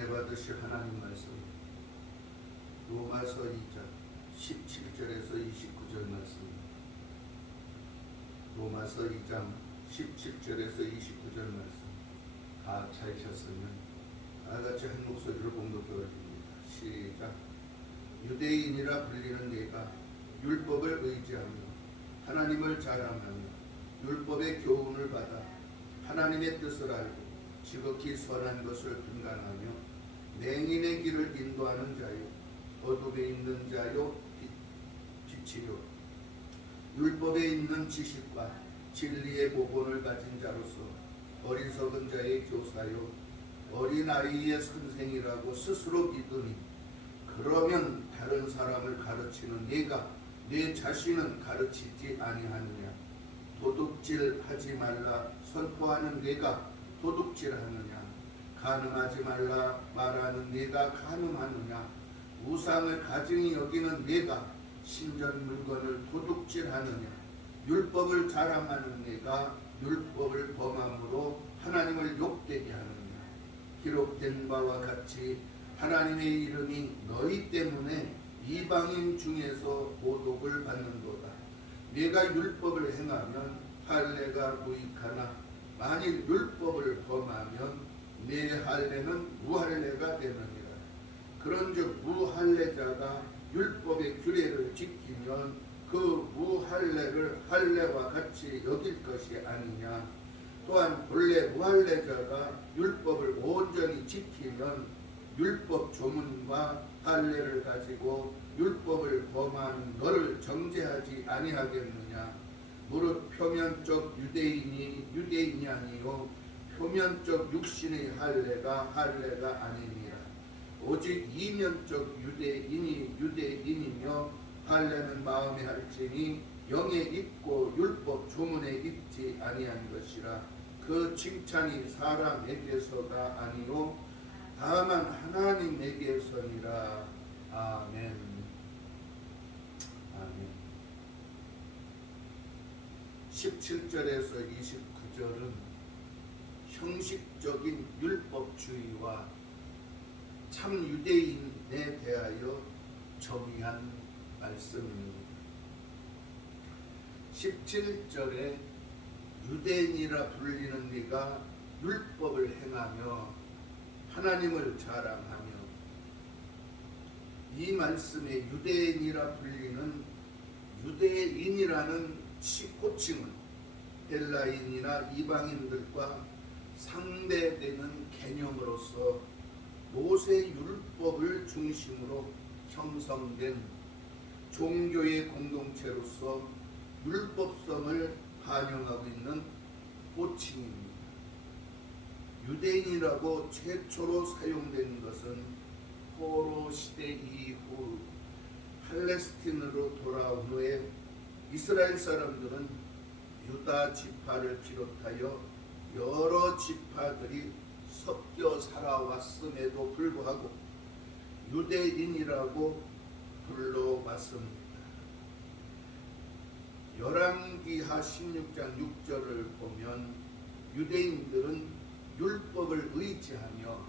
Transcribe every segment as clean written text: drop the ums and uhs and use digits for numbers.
은혜 받으실 하나님 말씀 로마서 2장 17절에서 29절 말씀, 로마서 2장 17절에서 29절 말씀 다 찾으셨으면 다같이 한 목소리로 봉독해 올립니다. 시작. 유대인이라 불리는 내가 율법을 의지하며 하나님을 자랑하며 율법의 교훈을 받아 하나님의 뜻을 알고 지극히 선한 것을 분간하며 맹인의 길을 인도하는 자요 어둠에 있는 자요 빛이요 율법에 있는 지식과 진리의 모본을 가진 자로서 어리석은 자의 교사요 어린아이의 선생이라고 스스로 믿으니 그러면 다른 사람을 가르치는 네가 내 자신은 가르치지 아니하느냐? 도둑질하지 말라 선포하는 네가 도둑질하느냐? 간음하지 말라 말하는 네가 간음하느냐? 우상을 가증히 여기는 네가 신전 물건을 도둑질하느냐? 율법을 자랑하는 네가 율법을 범함으로 하나님을 욕되게 하느냐? 기록된 바와 같이 하나님의 이름이 너희 때문에 이방인 중에서 모독을 받는도다. 네가 율법을 행하면 할례가 무익하나 만일 율법을 범하면 네 할례는 무할례가 되느니라. 그런즉 무할례자가 율법의 규례를 지키면 그 무할례를 할례와 같이 여길 것이 아니냐. 또한 본래 무할례자가 율법을 온전히 지키면 율법 조문과 할례를 가지고 율법을 범하는 너를 정죄하지 아니하겠느냐. 무릇 표면적 유대인이 아니요 표면적 육신의 할례가 아니니라. 오직 이면적 유대인이 유대인이며 할례는 마음에 할지니 영에 있고 율법 조문에 있지 아니한 것이라. 그 칭찬이 사람에게서가 아니요 다만 하나님에게서니라. 아멘. 아멘. 17절에서 29절은 형식적인 율법주의와 참 유대인에 대하여 정의한 말씀입니다. 17절에 유대인이라 불리는 네가 율법을 행하며 하나님을 자랑하며, 이 말씀에 유대인이라 불리는 유대인이라는 호칭은 헬라인이나 이방인들과 상대되는 개념으로서 모세 율법을 중심으로 형성된 종교의 공동체로서 율법성을 반영하고 있는 호칭입니다. 유대인이라고 최초로 사용된 것은 포로 시대 이후 팔레스틴으로 돌아온 후에 이스라엘 사람들은 유다 지파를 비롯하여 여러 지파들이 섞여 살아왔음에도 불구하고 유대인이라고 불러왔습니다. 열왕기하 16장 6절을 보면 유대인들은 율법을 의지하며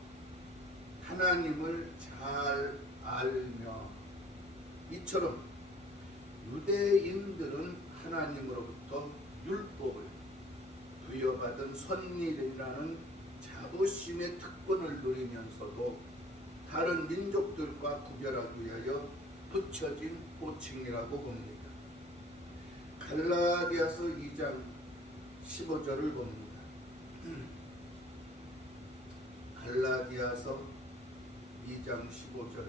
하나님을 잘 알며, 이처럼 유대인들은 하나님으로부터 율법을 부여받은 선민이라는 자부심의 특권을 누리면서도 다른 민족들과 구별하기 위하여 붙여진 호칭이라고 봅니다. 갈라디아서 2장 15절을 봅니다. 갈라디아서 2장 15절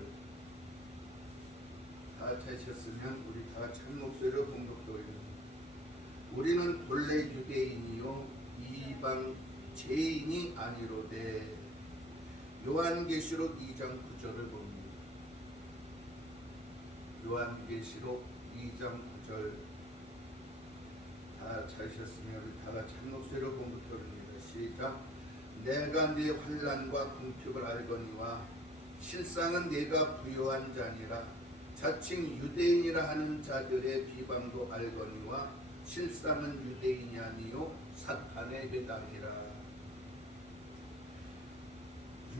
다 찾으셨으면 우리 다 같이 한 목소리로 봉독드립니다. 우리는 본래 유대인이요 이방 죄인이 아니로되. 요한계시록 2장 9절을 봅니다. 요한계시록 2장 9절 다 찾으셨으면 우리 다 같이 한 목소리로 봉독드립니다. 시작. 내가 네 환난과 궁핍을 알거니와 실상은 네가 부요한 자니라. 자칭 유대인이라 하는 자들의 비방도 알거니와 실상은 유대인이 아니요 사탄의 회당이라.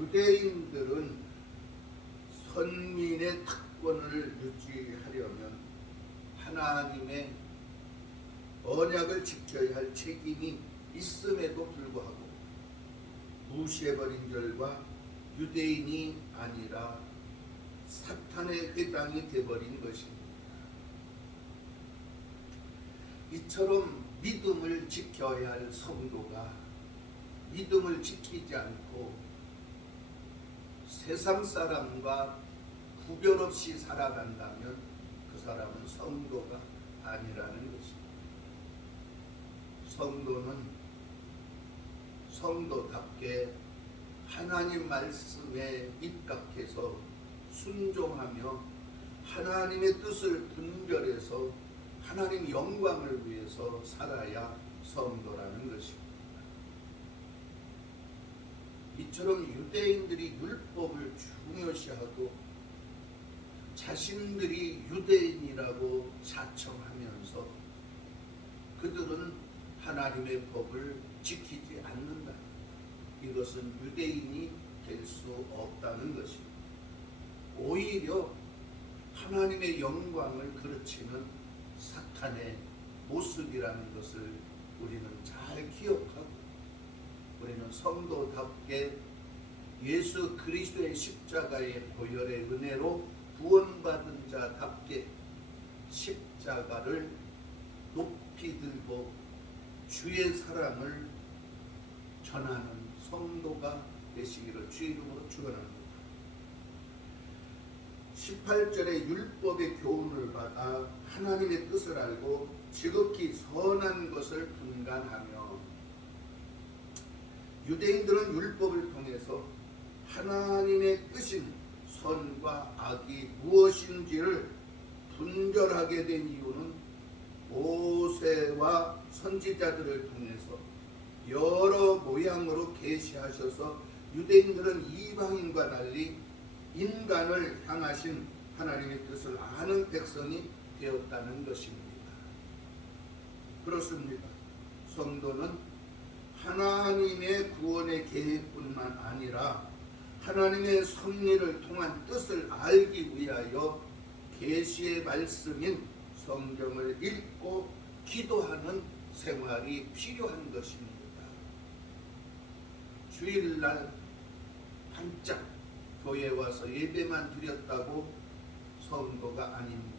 유대인들은 선민의 특권을 유지하려면 하나님의 언약을 지켜야 할 책임이 있음에도 불구하고 무시해버린 결과 유대인이 아니라 사탄의 회당이 되어버린 것입니다. 이처럼 믿음을 지켜야 할 성도가 믿음을 지키지 않고 세상 사람과 구별 없이 살아간다면 그 사람은 성도가 아니라는 것입니다. 성도는 성도답게 하나님 말씀에 입각해서 순종하며 하나님의 뜻을 분별해서 하나님 영광을 위해서 살아야 성도라는 것입니다. 이처럼 유대인들이 율법을 중요시하고 자신들이 유대인이라고 자청하면서 그들은 하나님의 법을 지키지 않는다. 이것은 유대인이 될 수 없다는 것입니다. 오히려 하나님의 영광을 그르치는 사탄의 모습이라는 것을 우리는 잘 기억하고 우리는 성도답게 예수 그리스도의 십자가의 보혈의 은혜로 구원받은 자답게 십자가를 높이 들고 주의 사랑을 전하는 성도가 되시기를 주의 이름으로 축원합니다. 18절에 율법의 교훈을 받아 하나님의 뜻을 알고 지극히 선한 것을 분간하며 유대인들은 율법을 통해서 하나님의 뜻인 선과 악이 무엇인지를 분별하게 된 이유는 모세와 선지자들을 통해서 여러 모양으로 계시하셔서 유대인들은 이방인과 달리 인간을 향하신 하나님의 뜻을 아는 백성이 되었다는 것입니다. 그렇습니다. 성도는 하나님의 구원의 계획뿐만 아니라 하나님의 섭리를 통한 뜻을 알기 위하여 계시의 말씀인 성경을 읽고 기도하는 생활이 필요한 것입니다. 주일날 반짝 교회에 와서 예배만 드렸다고 성도가 아닙니다.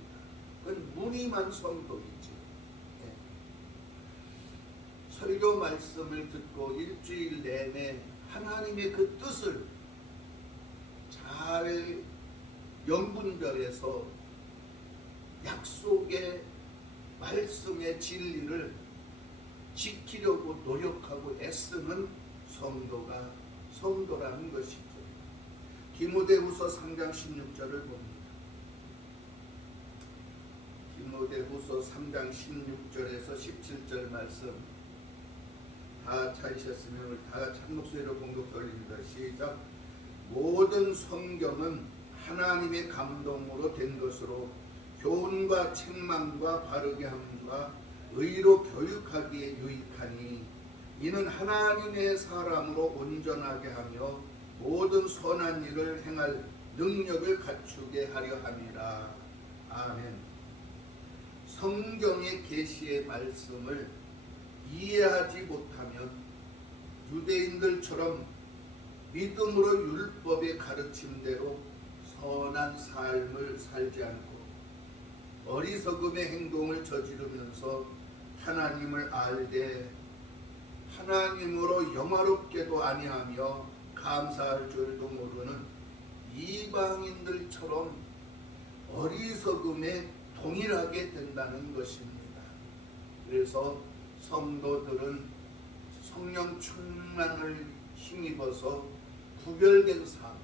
그건 무늬만 성도이지. 설교 말씀을 듣고 일주일 내내 하나님의 그 뜻을 잘 영분별해서 약속의 말씀의 진리를 지키려고 노력하고 애쓰는 성도가 성도라는 것이죠. 디모데후서 3장 16절을 봅니다. 디모데후서 3장 16절에서 17절 말씀 다 찾으셨으면 다 같이 한 목소리로 공독 올립니다. 시작. 모든 성경은 하나님의 감동으로 된 것으로 교훈과 책망과 바르게 함과 의로 교육하기에 유익하니 이는 하나님의 사람으로 온전하게 하며 모든 선한 일을 행할 능력을 갖추게 하려 함이라. 아멘. 성경의 계시의 말씀을 이해하지 못하면 유대인들처럼 믿음으로 율법의 가르침대로 선한 삶을 살지 않고 어리석음의 행동을 저지르면서 하나님을 알되 하나님으로 영화롭게도 아니하며 감사할 줄도 모르는 이방인들처럼 어리석음에 동일하게 된다는 것입니다. 그래서 성도들은 성령 충만을 힘입어서 구별된 삶,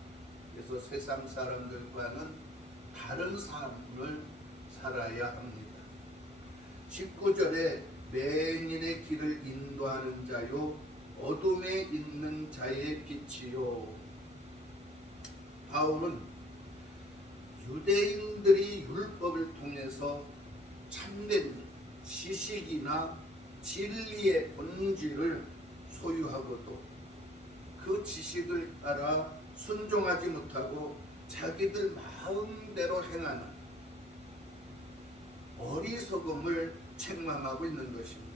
그래서 세상 사람들과는 다른 삶을 살아야 합니다. 19절에 맹인의 길을 인도하는 자요 어둠에 있는 자의 빛이요. 바울은 유대인들이 율법을 통해서 참된 지식이나 진리의 본질을 소유하고도 그 지식을 따라 순종하지 못하고 자기들 마음대로 행하는 어리석음을 책망하고 있는 것입니다.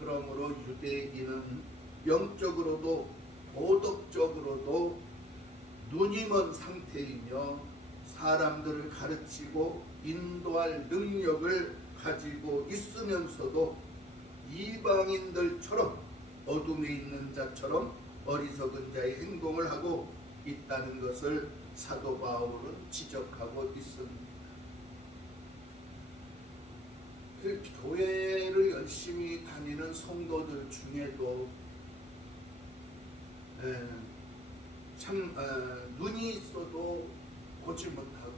그러므로 유대인은 영적으로도 도덕적으로도 눈이 먼 상태이며 사람들을 가르치고 인도할 능력을 가지고 있으면서도 이방인들처럼 어둠에 있는 자처럼 어리석은 자의 행동을 하고 있다는 것을 사도 바울은 지적하고 있습니다. 그 교회를 열심히 다니는 성도들 중에도 참 눈이 있어도 보지 못하고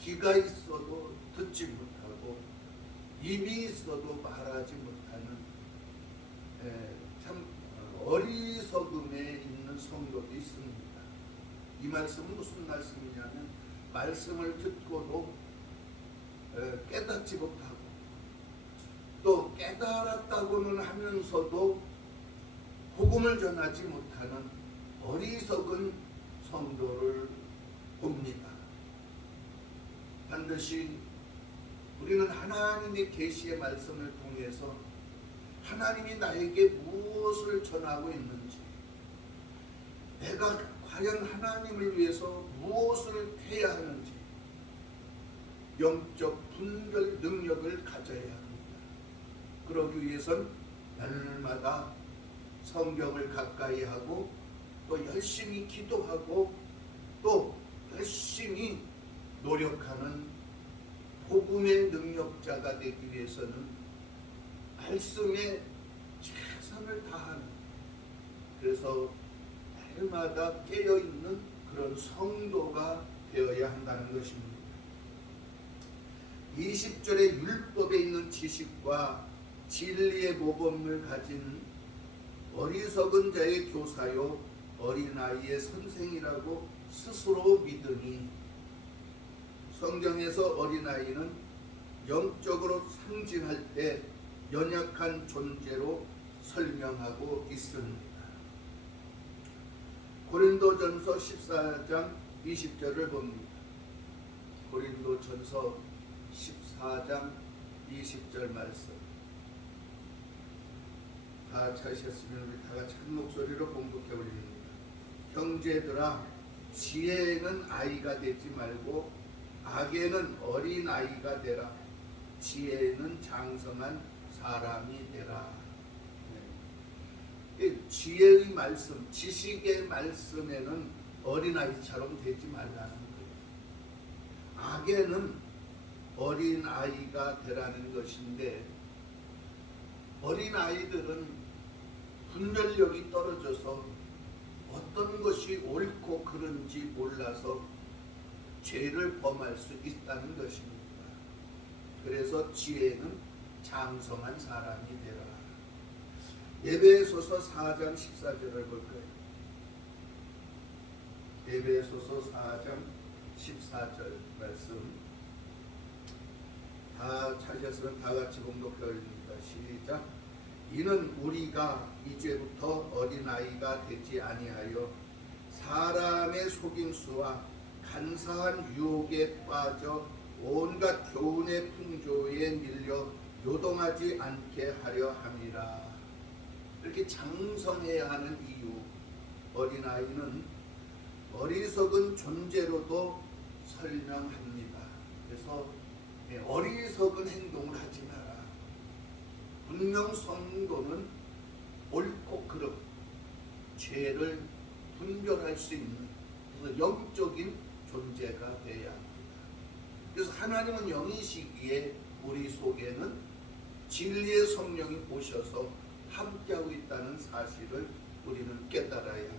귀가 있어도 듣지 못하고 입이 있어도 말하지 못하는 참 어리석음에 있는 성도도 있습니다. 이 말씀은 무슨 말씀이냐면 말씀을 듣고도 깨닫지 못하고 또 깨달았다고는 하면서도 복음을 전하지 못하는 어리석은 성도를 봅니다. 반드시 우리는 하나님의 계시의 말씀을 통해서 하나님이 나에게 무엇을 전하고 있는지, 내가 과연 하나님을 위해서 무엇을 해야 하는지 영적 분별 능력을 가져야 합니다. 그러기 위해선 날마다 성경을 가까이 하고 또 열심히 기도하고 또 열심히 노력하는 복음의 능력자가 되기 위해서는 말씀에 최선을 다하는, 그래서 날마다 깨어있는 그런 성도가 되어야 한다는 것입니다. 20절의 율법에 있는 지식과 진리의 모범을 가진 어리석은 자의 교사요 어린아이의 선생이라고 스스로 믿으니, 성경에서 어린아이는 영적으로 상징할 때 연약한 존재로 설명하고 있습니다. 고린도전서 14장 20절을 봅니다. 고린도전서 14장 20절 말씀. 다 찾으셨으면 우리 다 같이 큰 목소리로 봉독해 올립니다. 형제들아, 지혜에는 아이가 되지 말고 악에는 어린 아이가 되라. 지혜에는 장성한 사람이 되라. 지혜의 말씀, 지식의 말씀에는 어린아이처럼 되지 말라는 거예요. 악에는 어린아이가 되라는 것인데, 어린아이들은 분별력이 떨어져서 어떤 것이 옳고 그른지 몰라서 죄를 범할 수 있다는 것입니다. 그래서 지혜는 장성한 사람이 되라. 에베소서 4장 14절을 볼까요? 에베소서 4장 14절 말씀. 다 찾으셨으면 다 같이 봉독해 올립니다. 시작. 이는 우리가 이제부터 어린아이가 되지 아니하여 사람의 속임수와 간사한 유혹에 빠져 온갖 교훈의 풍조에 밀려 요동하지 않게 하려 함이라. 이렇게 장성해야 하는 이유, 어린아이는 어리석은 존재로도 설명합니다. 그래서 어리석은 행동을 하지 마라. 분명 성도는 옳고 그름, 죄를 분별할 수 있는, 그래서 영적인 존재가 되어야 합니다. 그래서 하나님은 영이시기에 우리 속에는 진리의 성령이 오셔서 함께하고 있다는 사실을 우리는 깨달아야 합니다.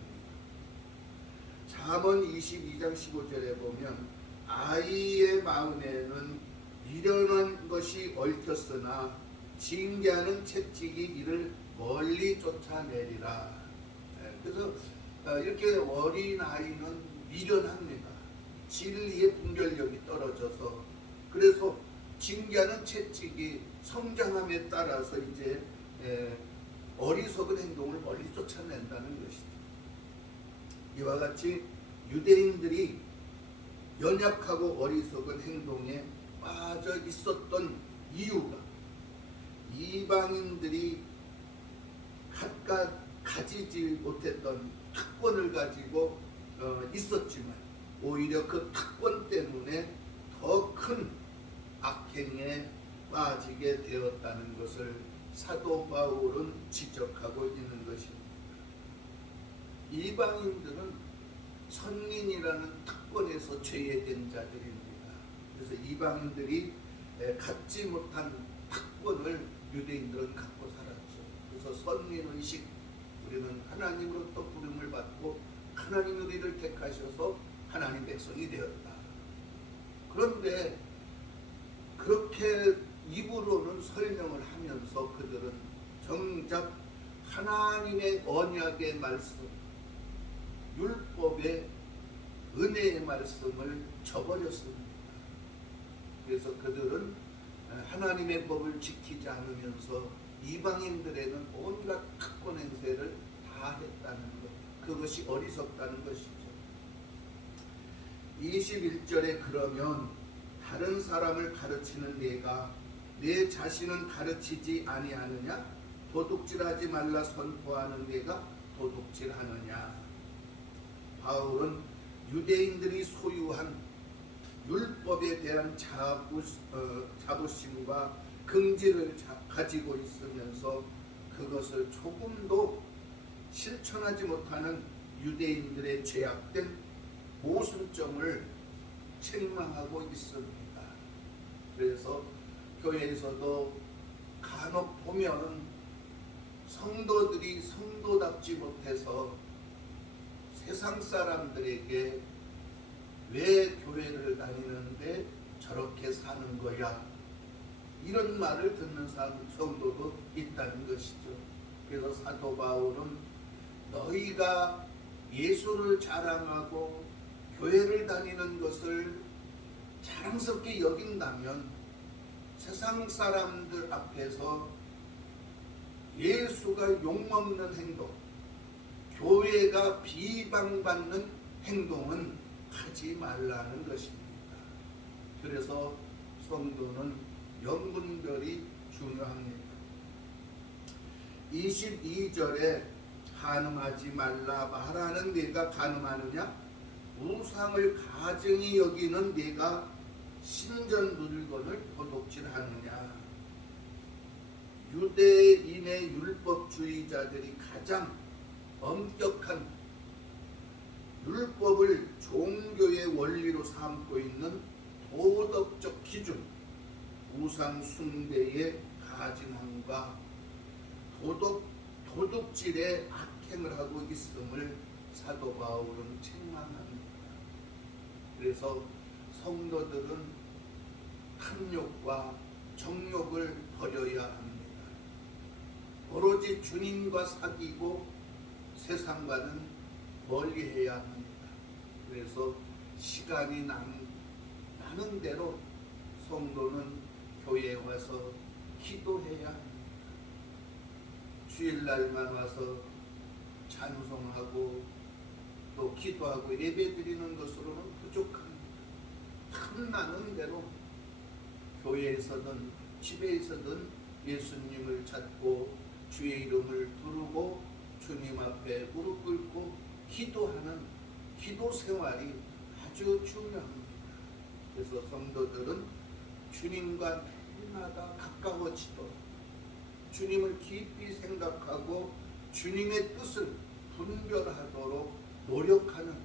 잠언 22장 15절에 보면 아이의 마음에는 미련한 것이 얽혔으나 징계하는 채찍이 이를 멀리 쫓아내리라. 그래서 이렇게 어린아이는 미련합니다. 진리의 분별력이 떨어져서, 그래서 징계하는 채찍이 성장함에 따라서 이제 어리석은 행동을 멀리 쫓아낸다는 것이죠. 이와 같이 유대인들이 연약하고 어리석은 행동에 빠져 있었던 이유가 이방인들이 각각 가지지 못했던 특권을 가지고 있었지만 오히려 그 특권 때문에 더 큰 악행에 빠지게 되었다는 것을 사도 바울은 지적하고 있는 것입니다. 이방인들은 선민이라는 특권에서 제외된 자들입니다. 그래서 이방인들이 갖지 못한 특권을 유대인들은 갖고 살았죠. 그래서 선민의식, 우리는 하나님으로부터 부름을 받고 하나님 우리를 택하셔서 하나님 백성이 되었다. 그런데 그렇게 입으로는 설명을 하면서 그들은 정작 하나님의 언약의 말씀, 율법의 은혜의 말씀을 저버렸습니다. 그래서 그들은 하나님의 법을 지키지 않으면서 이방인들에는 온갖 특권 행세를 다 했다는 것, 그것이 어리석다는 것이죠. 21절에 그러면 다른 사람을 가르치는 내가 내 자신은 가르치지 아니하느냐? 도둑질하지 말라 선포하는 내가 도둑질하느냐? 바울은 유대인들이 소유한 율법에 대한 자부심과 긍지를 가지고 있으면서 그것을 조금도 실천하지 못하는 유대인들의 죄악된 모순점을 책망하고 있습니다. 그래서 교회에서도 간혹 보면 성도들이 성도답지 못해서 세상 사람들에게 왜 교회를 다니는데 저렇게 사는 거야? 이런 말을 듣는 성도도 있다는 것이죠. 그래서 사도 바울은 너희가 예수를 자랑하고 교회를 다니는 것을 자랑스럽게 여긴다면 세상 사람들 앞에서 예수가 욕먹는 행동, 교회가 비방받는 행동은 하지 말라는 것입니다. 그래서 성도는 영분별이 중요합니다. 22절에 간음하지 말라 말하는 내가 간음하느냐? 우상을 가증히 여기는 내가 신전 물건을 도둑질하느냐? 유대인의 율법주의자들이 가장 엄격한 율법을 종교의 원리로 삼고 있는 도덕적 기준, 우상 숭배의 가증함과 도둑질의 악행을 하고 있음을 사도 바울은 책망합니다. 그래서 성도들은 탐욕과 정욕을 버려야 합니다. 오로지 주님과 사귀고 세상과는 멀리해야 합니다. 그래서 시간이 나는 대로 성도는 교회에 와서 기도해야 합니다. 주일날만 와서 찬송하고 또 기도하고 예배드리는 것으로는 부족합니다. 탐나는 대로 교회에서든 집에서든 예수님을 찾고 주의 이름을 부르고 주님 앞에 무릎 꿇고 기도하는 기도 생활이 아주 중요합니다. 그래서 성도들은 주님과 날마다 가까워지도록 주님을 깊이 생각하고 주님의 뜻을 분별하도록 노력하는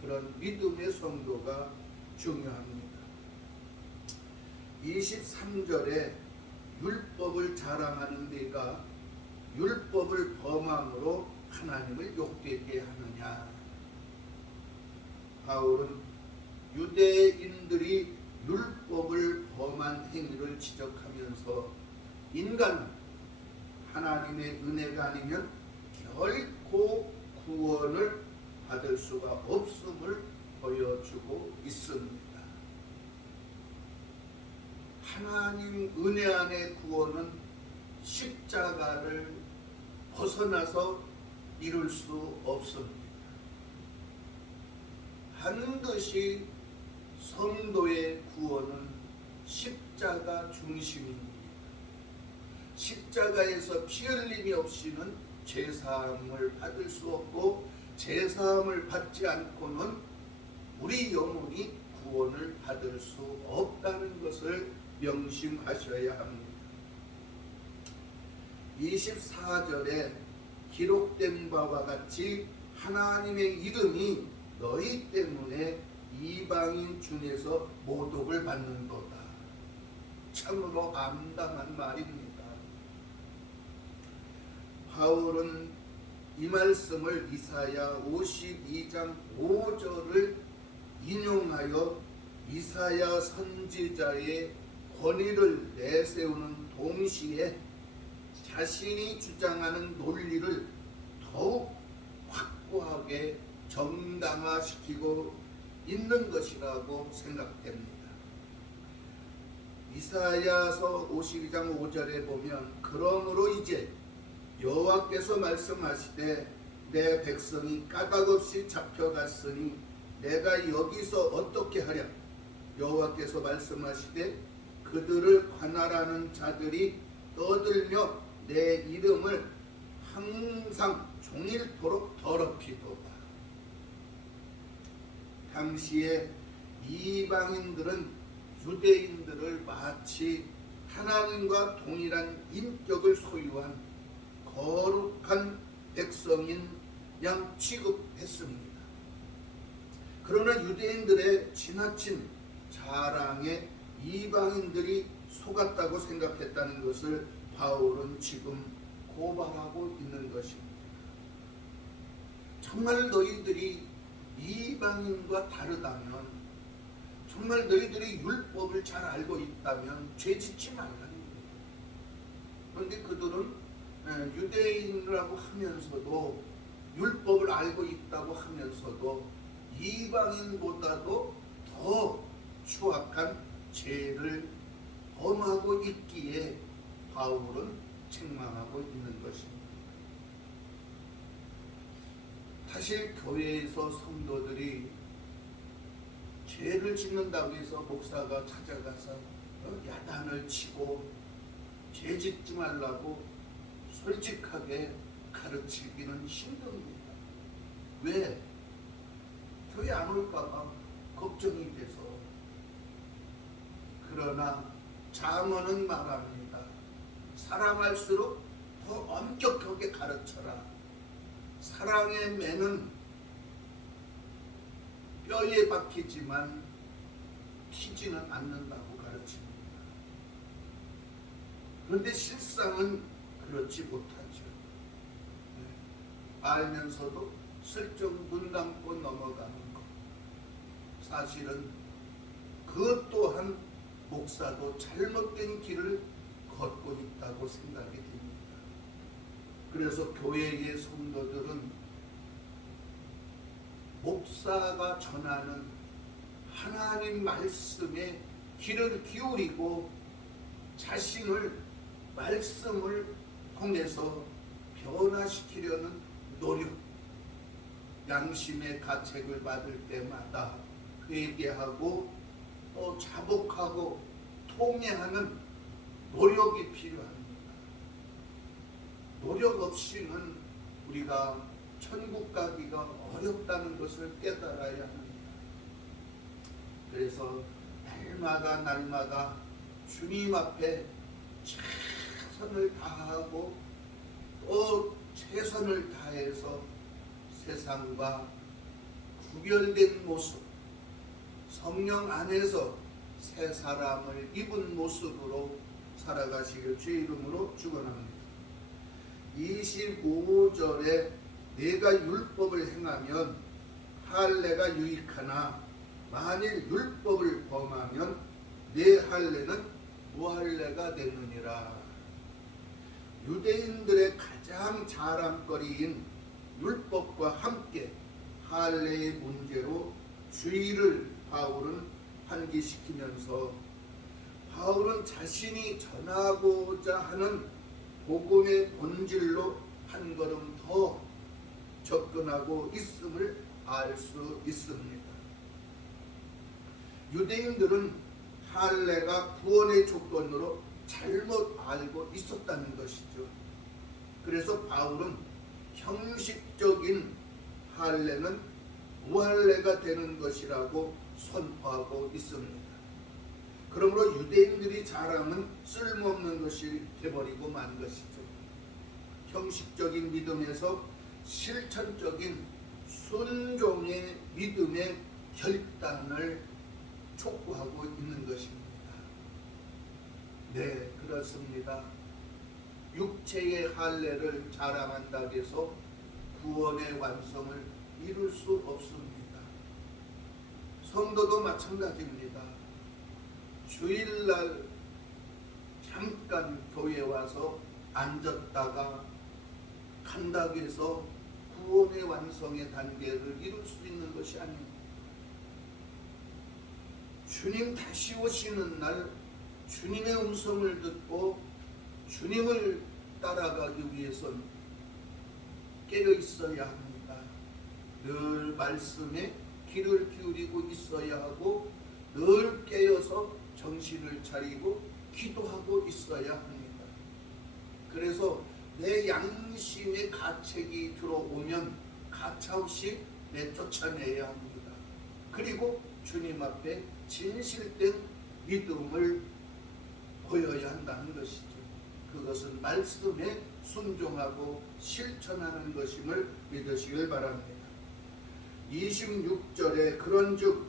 그런 믿음의 성도가 중요합니다. 23절에 율법을 자랑하는 내가 율법을 범함으로 하나님을 욕되게 하느냐? 바울은 유대인들이 율법을 범한 행위를 지적하면서 인간은 하나님의 은혜가 아니면 결코 구원을 받을 수가 없음을 보여주고 있습니다. 하나님 은혜 안의 구원은 십자가를 벗어나서 이룰 수 없습니다. 반드시 성도의 구원은 십자가 중심입니다. 십자가에서 피 흘림이 없이는 죄사함을 받을 수 없고, 죄사함을 받지 않고는 우리 영혼이 구원을 받을 수 없다는 것을 명심하셔야 합니다. 24절에 기록된 바와 같이 하나님의 이름이 너희 때문에 이방인 중에서 모독을 받는도다. 참으로 암담한 말입니다. 바울은 이 말씀을 이사야 52장 5절을 인용하여 이사야 선지자의 권위를 내세우는 동시에 자신이 주장하는 논리를 더욱 확고하게 정당화시키고 있는 것이라고 생각됩니다. 이사야서 52장 5절에 보면, 그러므로 이제 여호와께서 말씀하시되 내 백성이 까닭없이 잡혀갔으니 내가 여기서 어떻게 하랴. 여호와께서 말씀하시되 그들을 관할하는 자들이 떠들며 내 이름을 항상 종일토록 더럽히도다. 당시에 이방인들은 유대인들을 마치 하나님과 동일한 인격을 소유한 거룩한 백성인 양 취급했습니다. 그러나 유대인들의 지나친 자랑에 이방인들이 속았다고 생각했다는 것을 바울은 지금 고발하고 있는 것입니다. 정말 너희들이 이방인과 다르다면, 정말 너희들이 율법을 잘 알고 있다면 죄짓지 말라는 거예요. 그런데 그들은 유대인이라고 하면서도, 율법을 알고 있다고 하면서도 이방인보다도 더 추악한 죄를 범하고 있기에 바울은 책망하고 있는 것입니다. 사실 교회에서 성도들이 죄를 짓는다고 해서 목사가 찾아가서 야단을 치고 죄 짓지 말라고 솔직하게 가르치기는 힘듭니다. 왜? 교회 안 올까봐 걱정이 돼서. 그러나 장언은 말합니다. 사랑할수록 더 엄격하게 가르쳐라. 사랑의 매는 뼈에 박히지만 튀지는 않는다고 가르칩니다. 그런데 실상은 그렇지 못하죠. 알면서도 슬쩍 눈 감고 넘어가는 것. 사실은 그것 또한 목사도 잘못된 길을 걷고 있다고 생각이 듭니다. 그래서 교회의 성도들은 목사가 전하는 하나님 말씀에 귀를 기울이고 자신을 말씀을 통해서 변화시키려는 노력, 양심의 가책을 받을 때마다 회개하고 또 자복하고 통회하는 노력이 필요합니다. 노력 없이는 우리가 천국 가기가 어렵다는 것을 깨달아야 합니다. 그래서 날마다 주님 앞에 최선을 다하고 또 최선을 다해서 세상과 구별된 모습, 성령 안에서 새 사람을 입은 모습으로 살아가시길 주의 이름으로 축원합니다. 25절에 내가 율법을 행하면 할례가 유익하나 만일 율법을 범하면 내 할례는 무할례가 되느니라. 유대인들의 가장 자랑거리인 율법과 함께 할례의 문제로 주의를 바울은 환기시키면서, 바울은 자신이 전하고자 하는 복음의 본질로 한 걸음 더 접근하고 있음을 알 수 있습니다. 유대인들은 할례가 구원의 조건으로 잘못 알고 있었다는 것이죠. 그래서 바울은 형식적인 할례는 무할례가 되는 것이라고 선포하고 있습니다. 그러므로 유대인들이 자랑은 쓸모없는 것이 되어버리고 만 것이죠. 형식적인 믿음에서 실천적인 순종의 믿음의 결단을 촉구하고 있는 것입니다. 네, 그렇습니다. 육체의 할례를 자랑한다고 해서 구원의 완성을 이룰 수 없습니다. 성도도 마찬가지입니다. 주일날 잠깐 교회 와서 앉았다가 간다고 해서 구원의 완성의 단계를 이룰 수 있는 것이 아닙니다. 주님 다시 오시는 날 주님의 음성을 듣고 주님을 따라가기 위해서는 깨어 있어야 합니다. 늘 말씀에 귀를 기울이고 있어야 하고 늘 깨어서 정신을 차리고 기도하고 있어야 합니다. 그래서 내 양심의 가책이 들어오면 가차없이 내쫓아내야 합니다. 그리고 주님 앞에 진실된 믿음을 보여야 한다는 것이죠. 그것은 말씀에 순종하고 실천하는 것임을 믿으시길 바랍니다. 26절에 그런즉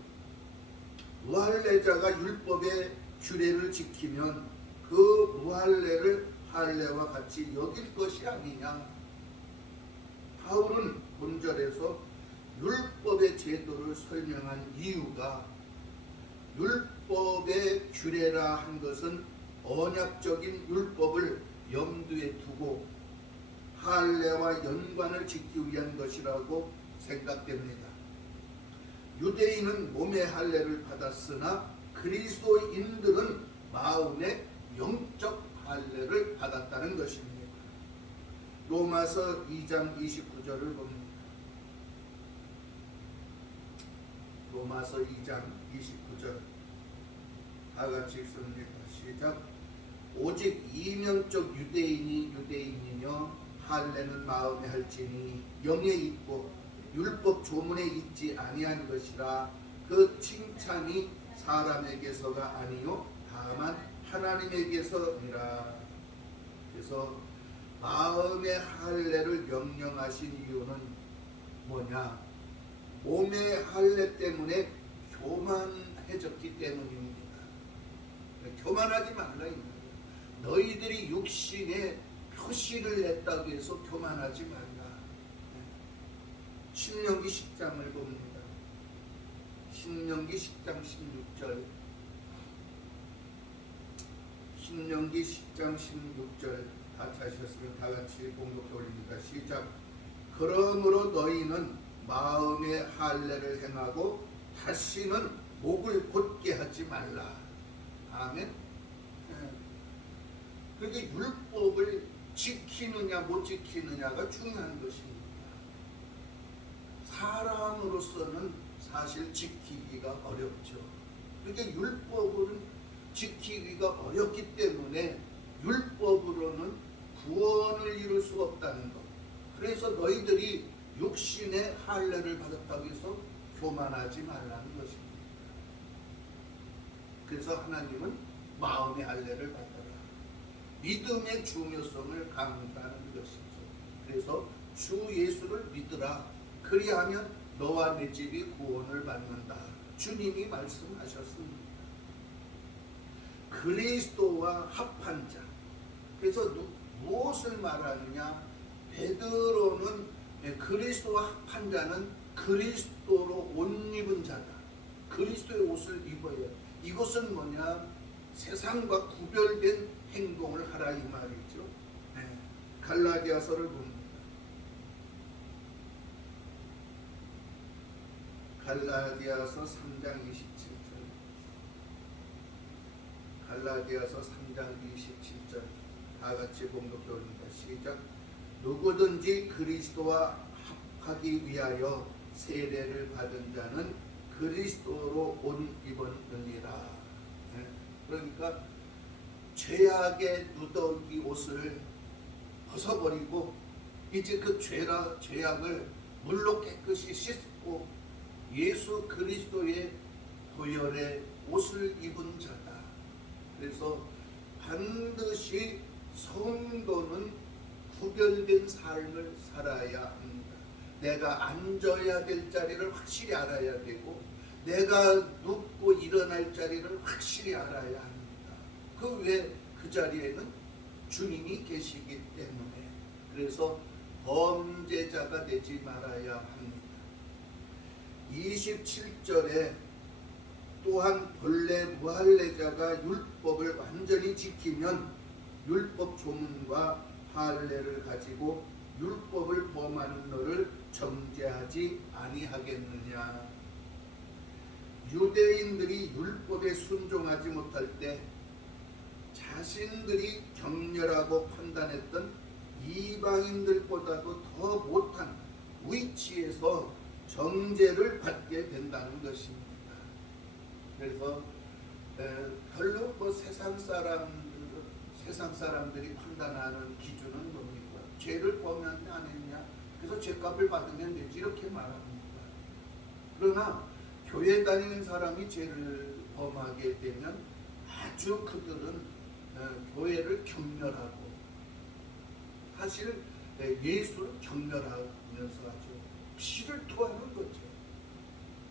무할례자가 율법의 규례를 지키면 그 무할례를 할례와 같이 여길 것이 아니냐. 바울은 본절에서 율법의 제도를 설명한 이유가 율법의 규례라 한 것은 언약적인 율법을 염두에 두고 할례와 연관을 짓기 위한 것이라고 생각됩니다. 유대인은 몸의 할례를 받았으나 그리스도인들은 마음의 영적 할례를 받았다는 것입니다. 로마서 2장 29절을 봅니다. 로마서 2장 29절 다 같이 읽습니다. 시작. 오직 이면적 유대인이 유대인이며 할례는 마음에 할지니 영에 있고 율법 조문에 있지 아니한 것이라. 그 칭찬이 사람에게서가 아니요 다만 하나님에게서니라. 그래서 마음의 할례를 명령하신 이유는 뭐냐? 몸의 할례 때문에 교만해졌기 때문입니다. 교만하지 말라 이 말이야. 너희들이 육신에 표시를 냈다고 해서 교만하지 말라. 신명기 10장을 봅니다. 신명기 10장 16절. 신명기 10장 16절 같이 하셨으면 다 같이 공독해 올립니다. 시작. 그러므로 너희는 마음의 할례를 행하고 다시는 목을 곧게 하지 말라. 아멘. 그렇게 율법을 지키느냐 못 지키느냐가 중요한 것입니다. 사람으로서는 사실 지키기가 어렵죠. 그러니까 율법은 지키기가 어렵기 때문에 율법으로는 구원을 이룰 수 없다는 것. 그래서 너희들이 육신의 할례를 받았다고 해서 교만하지 말라는 것입니다. 그래서 하나님은 마음의 할례를 받아라. 믿음의 중요성을 강조하는 것이죠. 그래서 주 예수를 믿으라. 그리하면 너와 내 집이 구원을 받는다. 주님이 말씀하셨습니다. 그리스도와 합한 자. 그래서 무엇을 말하느냐? 베드로는 그리스도와 합한 자는 그리스도로 옷 입은 자다. 그리스도의 옷을 입어야. 이것은 뭐냐? 세상과 구별된 행동을 하라 이 말이죠. 갈라디아서를 봅니다. 갈라디아서 3장 27절. 갈라디아서 3장 27절 다 같이 공독해 올립니다. 시작. 누구든지 그리스도와 합하기 위하여 세례를 받은 자는 그리스도로 옷 입었느니라. 그러니까 죄악의 누더기 옷을 벗어버리고 이제 그 죄악을 물로 깨끗이 씻고 예수 그리스도의 보혈의 옷을 입은 자다. 그래서 반드시 성도는 구별된 삶을 살아야 합니다. 내가 앉아야 될 자리를 확실히 알아야 되고 내가 눕고 일어날 자리를 확실히 알아야 합니다. 그 외 그 자리에는 주님이 계시기 때문에 그래서 범죄자가 되지 말아야 합니다. 27절에 또한 본래 무할례자가 율법을 완전히 지키면 율법 조문과 할례를 가지고 율법을 범하는 너를 정죄하지 아니하겠느냐. 유대인들이 율법에 순종하지 못할 때 자신들이 격렬하고 판단했던 이방인들보다도 더 못한 위치에서 정죄를 받게 된다는 것입니다. 그래서 별로 세상 사람들이 판단하는 기준은 뭡니까? 죄를 범했냐 안 했냐? 그래서 죄값을 받으면 되지 이렇게 말합니다. 그러나 교회 다니는 사람이 죄를 범하게 되면 아주 그들은 교회를 경멸하고 사실 예수를 경멸하면서 아주 피를 토하는 거죠.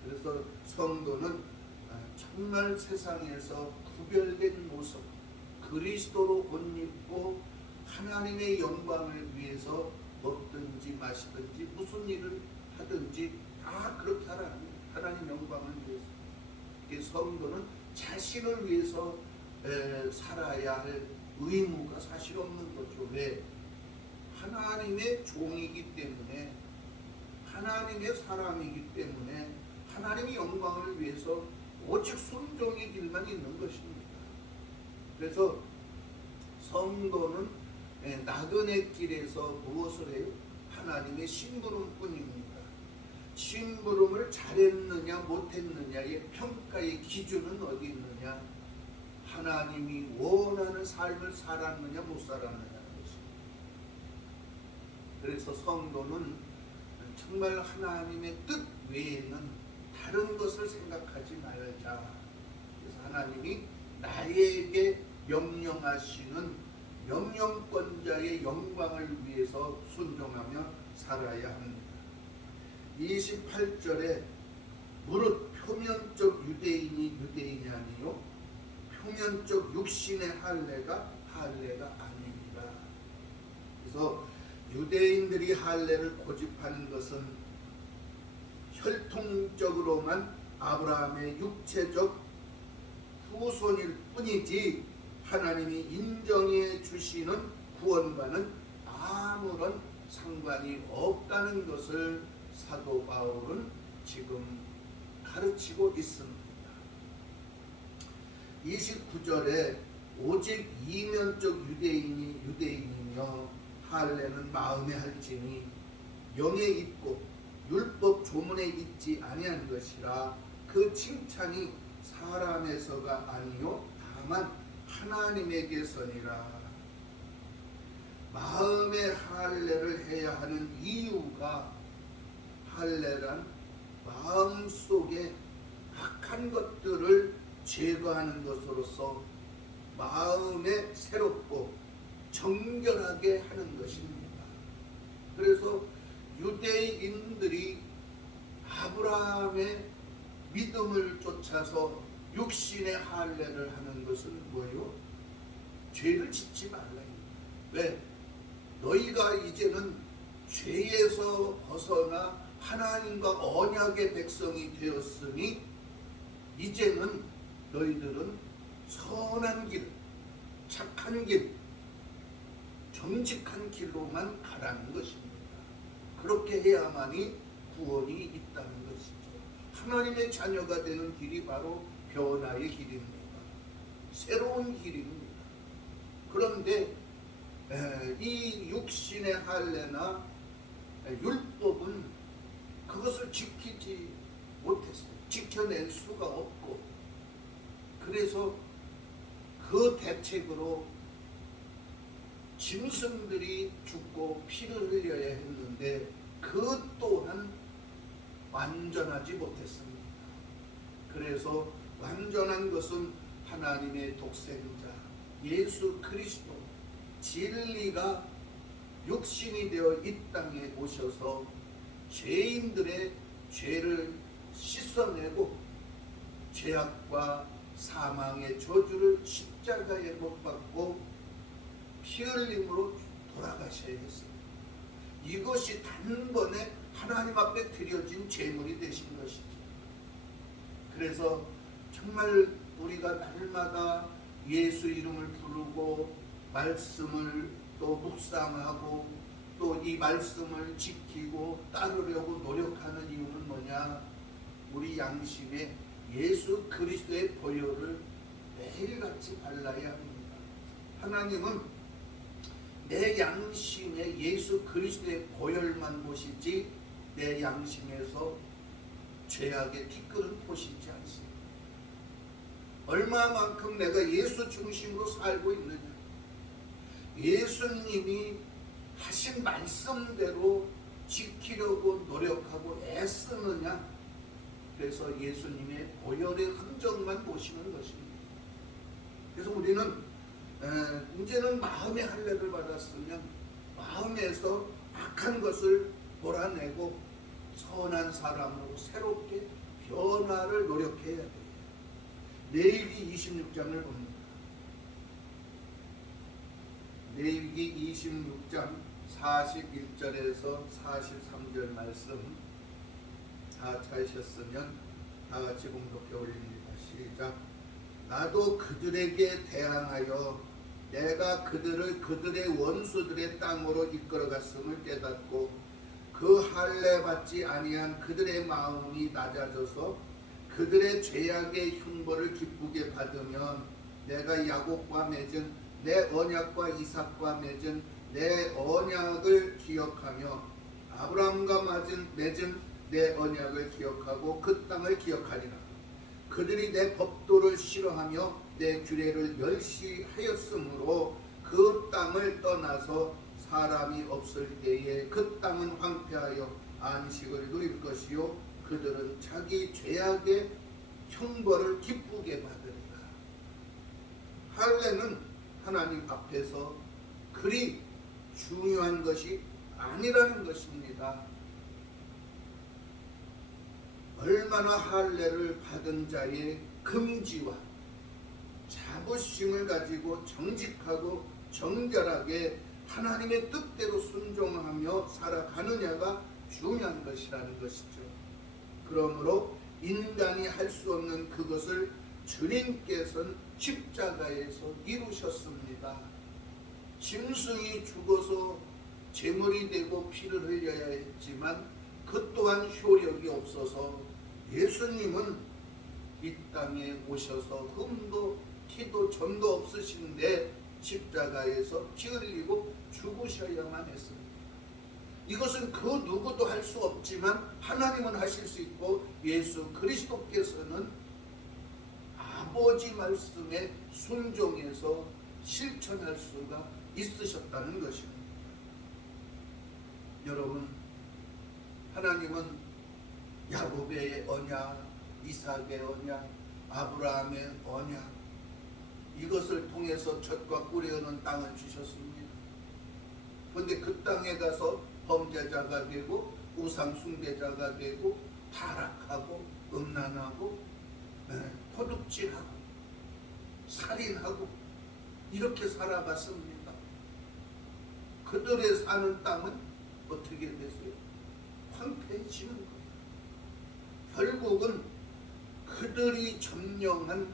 그래서 성도는 정말 세상에서 구별된 모습 그리스도로 옷 입고 하나님의 영광을 위해서 먹든지 마시든지 무슨 일을 하든지 다 그렇게 하라는 거예요. 하나님 영광을 위해서. 성도는 자신을 위해서 살아야 할 의무가 사실 없는 거죠. 왜? 하나님의 종이기 때문에 하나님의 사람이기 때문에 하나님의 영광을 위해서 오직 순종의 길만 있는 것입니다. 그래서 성도는 나그네 길에서 무엇을 해요? 하나님의 심부름뿐입니다. 심부름을 잘했느냐 못했느냐의 평가의 기준은 어디 있느냐? 하나님이 원하는 삶을 살았느냐 못 살았느냐는 것입니다. 그래서 성도는 정말 하나님의 뜻 외에는 다른 것을 생각하지 말자. 그래서 하나님이 나에게 명령하시는 명령권자의 영광을 위해서 순종하며 살아야 합니다. 28절에 무릇 표면적 유대인이 유대인이 아니요 표면적 육신의 할례가 아닙니다. 그래서 유대인들이 할례를 고집하는 것은 혈통적으로만 아브라함의 육체적 후손일 뿐이지 하나님이 인정해 주시는 구원과는 아무런 상관이 없다는 것을 사도 바울은 지금 가르치고 있습니다. 29절에 오직 이면적 유대인이 유대인이며 할례는 마음에 할지니 영에 있고 율법 조문에 있지 아니한 것이라 그 칭찬이 사람에서가 아니요 다만 하나님에게서니라. 마음의 할례를 해야 하는 이유가 할례란 마음속에 악한 것들을 제거하는 것으로서 마음에 새롭고 정결하게 하는 것입니다. 그래서 유대인들이 아브라함의 믿음을 쫓아서 육신의 할례를 하는 것은 뭐예요? 죄를 짓지 말라. 왜? 너희가 이제는 죄에서 벗어나 하나님과 언약의 백성이 되었으니 이제는 너희들은 선한 길, 착한 길, 정직한 길로만 가라는 것입니다. 그렇게 해야만이 구원이 있다는 것이죠. 하나님의 자녀가 되는 길이 바로 변화의 길입니다. 새로운 길입니다. 그런데 이 육신의 할례나 율법은 그것을 지키지 못했어요. 지켜낼 수가 없고, 그래서 그 대책으로 짐승들이 죽고 피를 흘려야 했는데 그 또한 완전하지 못했습니다. 그래서 완전한 것은 하나님의 독생자 예수 그리스도, 진리가 육신이 되어 이 땅에 오셔서 죄인들의 죄를 씻어내고 죄악과 사망의 저주를 십자가에 못 박고 피 흘림으로 돌아가셔야 했습니다. 이것이 단번에 하나님 앞에 드려진 제물이 되신 것이죠. 그래서 정말 우리가 날마다 예수 이름을 부르고 말씀을 또 묵상하고 또 이 말씀을 지키고 따르려고 노력하는 이유는 뭐냐? 우리 양심에 예수 그리스도의 보혈을 매일같이 발라야 합니다. 하나님은 내 양심에 예수 그리스도의 보혈만 보시지 내 양심에서 죄악의 티끌은 보시지 않습니다. 얼마만큼 내가 예수 중심으로 살고 있느냐, 예수님이 하신 말씀대로 지키려고 노력하고 애쓰느냐, 그래서 예수님의 보혈의 흔적만 보시는 것입니다. 그래서 우리는 이제는 마음의 할례를 받았으면 마음에서 악한 것을 몰아내고 선한 사람으로 새롭게 변화를 노력해야 돼요. 레위기 26장을 봅니다. 레위기 26장 41절에서 43절 말씀 다 찾으셨으면 다 같이 공독해 올립니다. 시작. 나도 그들에게 대항하여 내가 그들을 그들의 원수들의 땅으로 이끌어갔음을 깨닫고 그 할례 받지 아니한 그들의 마음이 낮아져서 그들의 죄악의 흉보를 기쁘게 받으면 내가 야곱과 맺은 내 언약과 이삭과 맺은 내 언약을 기억하며 아브라함과 맺은 내 언약을 기억하고 그 땅을 기억하리라. 그들이 내 법도를 싫어하며 내 규례를 멸시하였으므로 그 땅을 떠나서 사람이 없을 때에 그 땅은 황폐하여 안식을 누릴 것이요 그들은 자기 죄악의 형벌을 기쁘게 받으리라. 할례는 하나님 앞에서 그리 중요한 것이 아니라는 것입니다. 얼마나 할례를 받은 자의 금지와 자부심을 가지고 정직하고 정결하게 하나님의 뜻대로 순종하며 살아가느냐가 중요한 것이라는 것이죠. 그러므로 인간이 할 수 없는 그것을 주님께서는 십자가에서 이루셨습니다. 짐승이 죽어서 제물이 되고 피를 흘려야 했지만 그 또한 효력이 없어서 예수님은 이 땅에 오셔서 흠도 티도 점도 없으신데 십자가에서 피 흘리고 죽으셔야만 했습니다. 이것은 그 누구도 할 수 없지만 하나님은 하실 수 있고 예수 그리스도께서는 아버지 말씀에 순종해서 실천할 수가 있으셨다는 것입니다. 여러분, 하나님은 야곱의 언약, 이삭의 언약, 아브라함의 언약, 이것을 통해서 젖과 꿀이 흐르는 땅을 주셨습니다. 그런데 그 땅에 가서 범죄자가 되고 우상 숭배자가 되고 타락하고 음란하고 도둑질하고 살인하고 이렇게 살아갔습니다. 그들의 사는 땅은 어떻게 됐어요? 황폐해지는 거예요. 결국은 그들이 점령한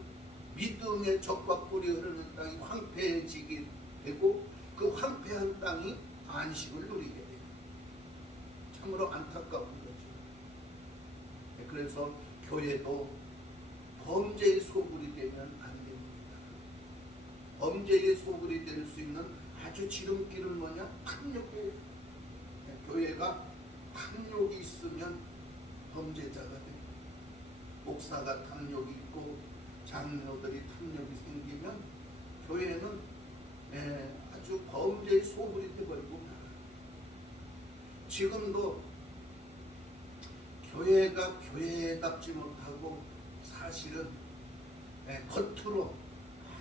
믿음의 젖과 꿀이 흐르는 땅이 황폐해지게 되고 그 황폐한 땅이 안식을 누리게 돼요. 참으로 안타까운 거죠. 그래서 교회도 범죄의 소굴이 되면 안 됩니다. 범죄의 소굴이 될 수 있는 아주 지름길은 뭐냐? 탐욕이에요. 교회가 탐욕이 있으면 범죄자가 돼요. 목사가 탐욕이 있고 장로들이 탐욕이 생기면 교회는 아주 범죄의 소굴이 되어버리고 말아요. 지금도 교회가 교회답지 못하고 사실은 겉으로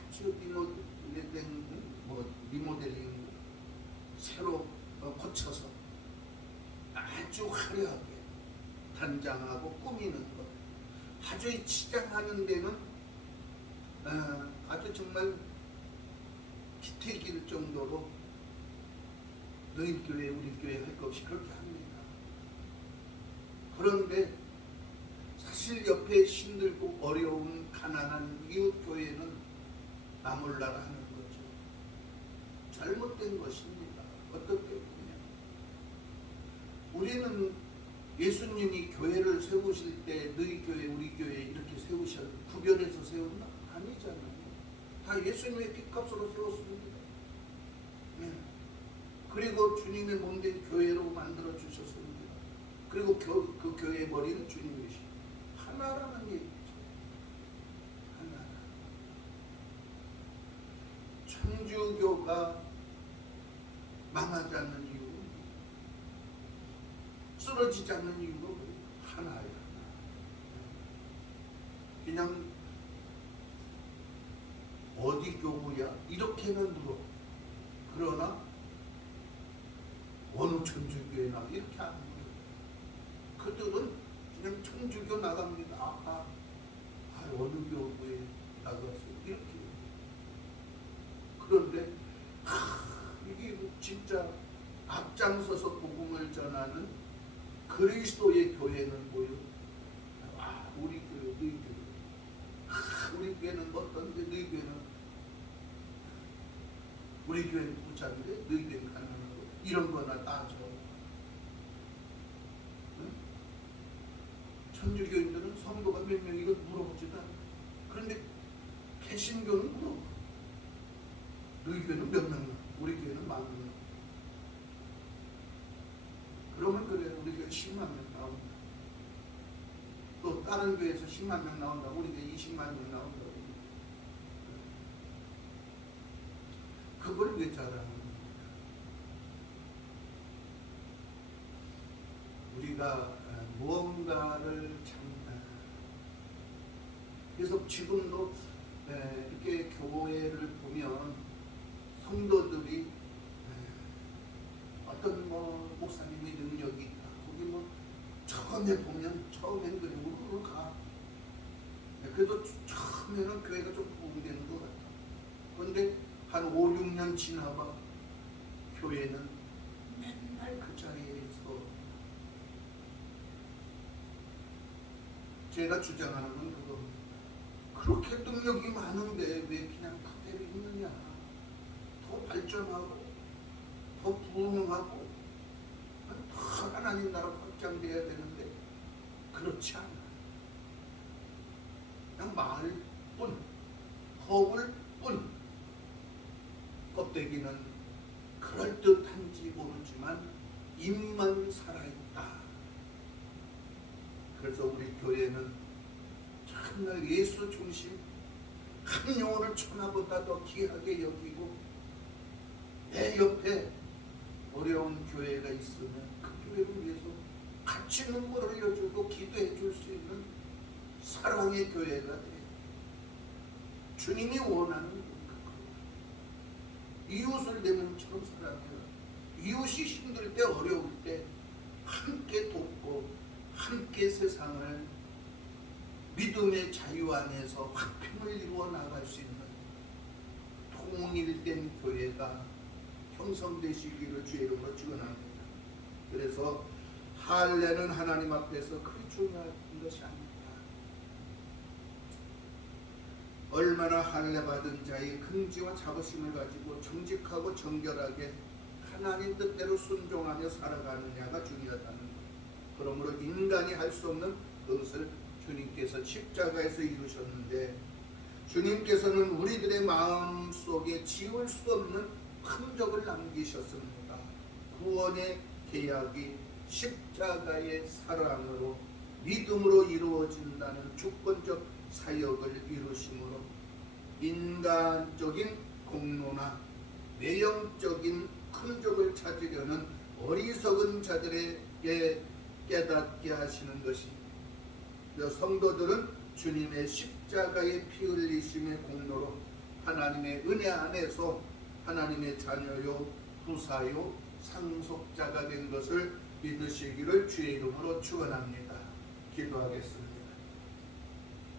아주 리모델링 새로 고쳐서 아주 화려하게 단장하고 꾸미는 것, 아주 치장하는 데는 아주 정말 기특일 정도로 너희 교회 우리 교회 할 것 없이 그렇게 합니다. 그런데 사실 옆에 힘들고 어려운 가난한 이웃 교회는 나몰라라 하는 거죠. 잘못된 것입니다. 어떻게 보면 우리는 예수님이 교회를 세우실 때 너희 교회 우리 교회 이렇게 세우셔 구별해서 세웠나? 아니잖아요. 다 예수님의 핏값으로 세웠습니다. 그리고 주님의 몸된 교회로 만들어 주셨습니다. 그리고 그 교회의 머리는 주님이시죠. 하나라는 얘기죠. 하나. 천주교가 망하지 않는 이유, 쓰러지지 않는 이유가 하나예요. 그냥 어디 교구야? 이렇게는 물어. 그러나 어느 천주교에 나 이렇게 안 물어요. 그들은 그냥 천주교 나갑니다. 어느 교구에 나갔어요. 이렇게. 그런데 이게 진짜 앞장서서 복음을 전하는 그리스도의 교회는 뭐예요? 우리 교회, 너희 교회. 우리 교회는 어떤데 너희 교회는 우리 교회는 부자인데 너희 교회는 가난하고 이런 거나 따져. 응? 천주교인들은 성도가 몇 명이 이거 물어보지도 않아. 그런데 개신교는 물어봐. 너희 교회는 몇 명? 우리 교회는 10,000명. 그러면 그래, 우리 교회 10만 명 나온다. 또 다른 교회에서 10만 명 나온다. 우리 교회 20만 명 나온다. 그걸 왜 잘하는 거야? 우리가 무언가를 그래서 지금도 이렇게 교회를 보면 성도들이 어떤 목사님의 능력이 있다. 거기 처음엔 그리고 가. 그래도 처음에는 교회가 좀 부흥되는 것 같아. 그런데 한 5, 6년 지나봐 교회는 맨날 그 자리에서 제가 주장하는 건 그겁니다. 그렇게 능력이 많은데 왜 그냥 그대로 있느냐. 더 발전하고 더 부흥하고 더 하나님 나라 확장돼야 되는데 그렇지 않아. 그냥 말뿐, 허울뿐. 껍데기는 그럴듯한지 모르지만 입만 살아있다. 그래서 우리 교회는 정말 예수 중심, 한 영혼을 천하보다 더 귀하게 여기고 내 옆에 어려운 교회가 있으면 그 교회를 위해서 같이 눈물 흘려주고 기도해 줄 수 있는 사랑의 교회가 돼. 주님이 원하는 이웃을 내 몸처럼 사랑해라. 이웃이 힘들 때 어려울 때 함께 돕고 함께 세상을 믿음의 자유 안에서 화평을 이루어 나갈 수 있는 통일된 교회가 형성되시기를 주의 이름으로 축원합니다. 그래서 할례는 하나님 앞에서 그리 중요한 것이 아닙니다. 얼마나 할례 받은 자의 긍지와 자부심을 가지고 정직하고 정결하게 하나님 뜻대로 순종하며 살아가느냐가 중요하다는 것. 그러므로 인간이 할 수 없는 그것을 주님께서 십자가에서 이루셨는데 주님께서는 우리들의 마음속에 지울 수 없는 흔적을 남기셨습니다. 구원의 계약이 십자가의 사랑으로 믿음으로 이루어진다는 주권적 사역을 이루심으로 인간적인 공로나 외형적인 큰족을 찾으려는 어리석은 자들에게 깨닫게 하시는 것이, 성도들은 주님의 십자가의 피 흘리심의 공로로 하나님의 은혜 안에서 하나님의 자녀요 부사요 상속자가 된 것을 믿으시기를 주의 이름으로 축원합니다. 기도하겠습니다.